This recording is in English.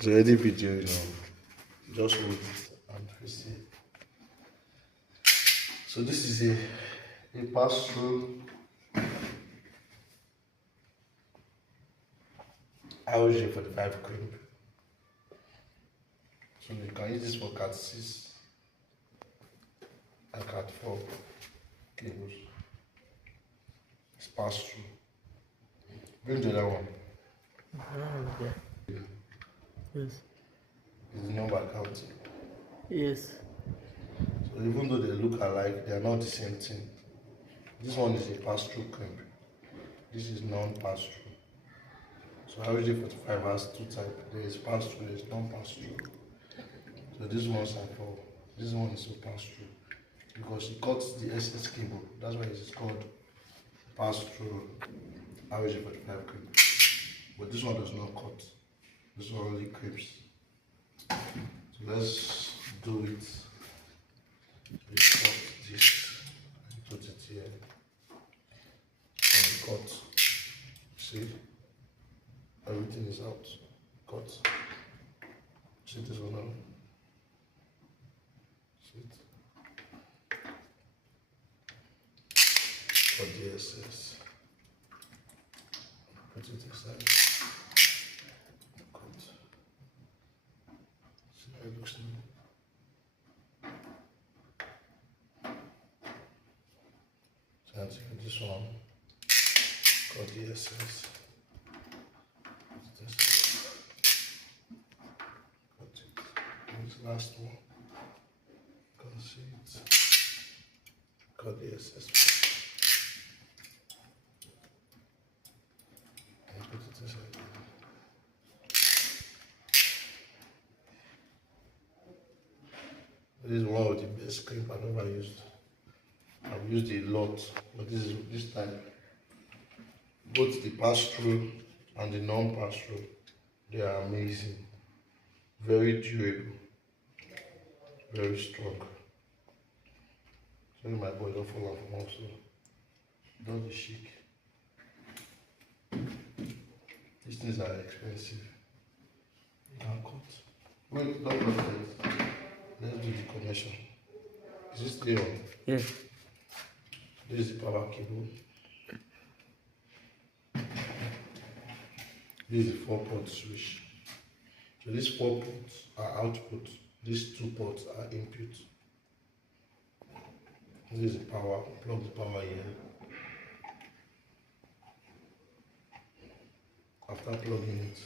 It's already video, you know. Just wait and we see. So this is a pass-through RJ45 crimp. So you can use this for Cat 6 and Cat 4 cables. It's pass-through. Bring the other one. Okay. Yes. Is the number counting? Yes. So even though they look alike, they are not the same thing. This one is a pass-through crimp. This is non-pass-through. So RJ45 has two types. There is pass-through, there is non-pass-through. So this one's are for, this one is a pass-through because it cuts the SS cable. That's why it's called pass-through RJ45 crimp. But this one does not cut. This one only crimps. So let's do it. We cut this and put it here and cut. See, everything is out. Cut. See this one now. See it. Cut the excess. Put it inside. Cut. See how it looks now. And this one, got the essence. Got it. This last one, can see it. Got the essence. And put it inside. This is one of the best crimp I've ever used. I've used it a lot, but this time, both the pass-through and the non-pass-through, they are amazing, very durable, very strong. Sorry, my boy don't fall off also. Don't be chic. These things are expensive. You can cut. Wait, don't cut it. Let's do the connection. Is this still on? Yes. This is the power cable. This is the 4-port switch. So these 4 ports are output. These 2 ports are input. This is the power. Plug the power here. After plugging it,